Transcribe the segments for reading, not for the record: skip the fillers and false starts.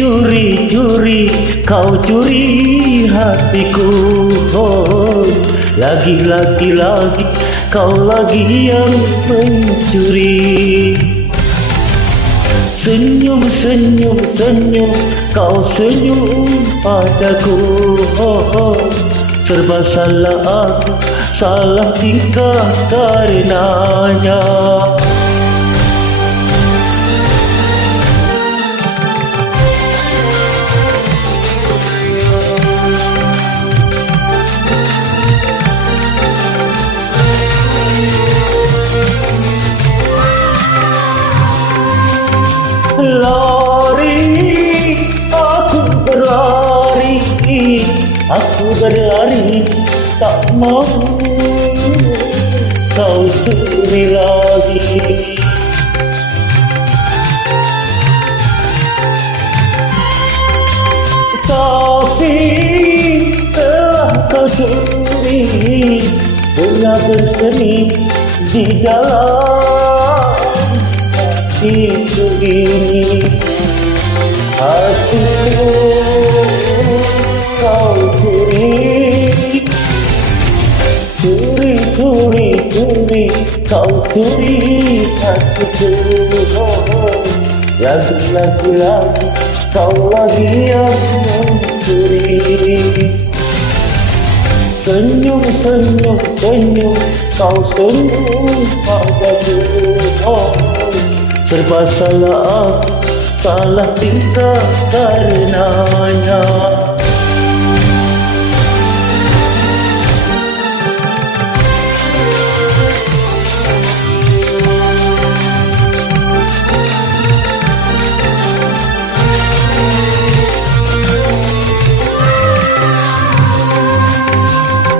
Curi-curi, kau curi hatiku. Oh, lagi-lagi kau lagi yang mencuri. Senyum, senyum, senyum, kau senyum padaku. Oh, serba salah aku, salah tingkah karenanya. Lari, aku berlari, tak mau kau curi lagi. Tapi telah kau curi bunga bersemi di dalam hatiku ini. Hatiku kau curi, curi, curi, curi, kau curi hatiku. Oh, lagi-lagi kau lagi yang mencuri. Senyum, senyum, senyum, kau senyum padaku. Oh, serba salah aku, salah tingkah karenanya.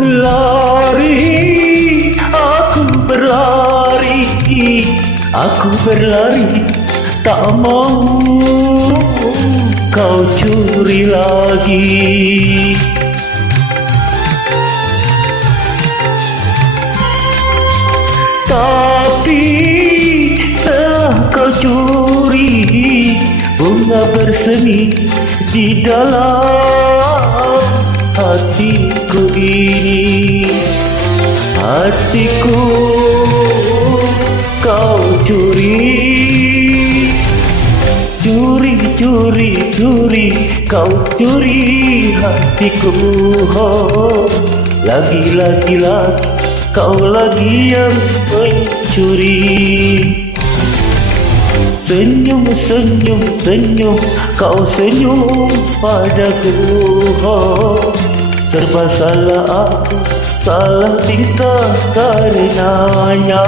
Lari, aku berlari, tak mau kau curi lagi. Tapi telah kau curi bunga bersemi di dalam hatiku ini. Hatiku kau curi, curi, curi, curi, kau curi hatiku. Oh, lagi-lagi kau lagi yang mencuri. Senyum, senyum, senyum, kau senyum padaku. Oh, serba salah aku, salah tingkah karenanya.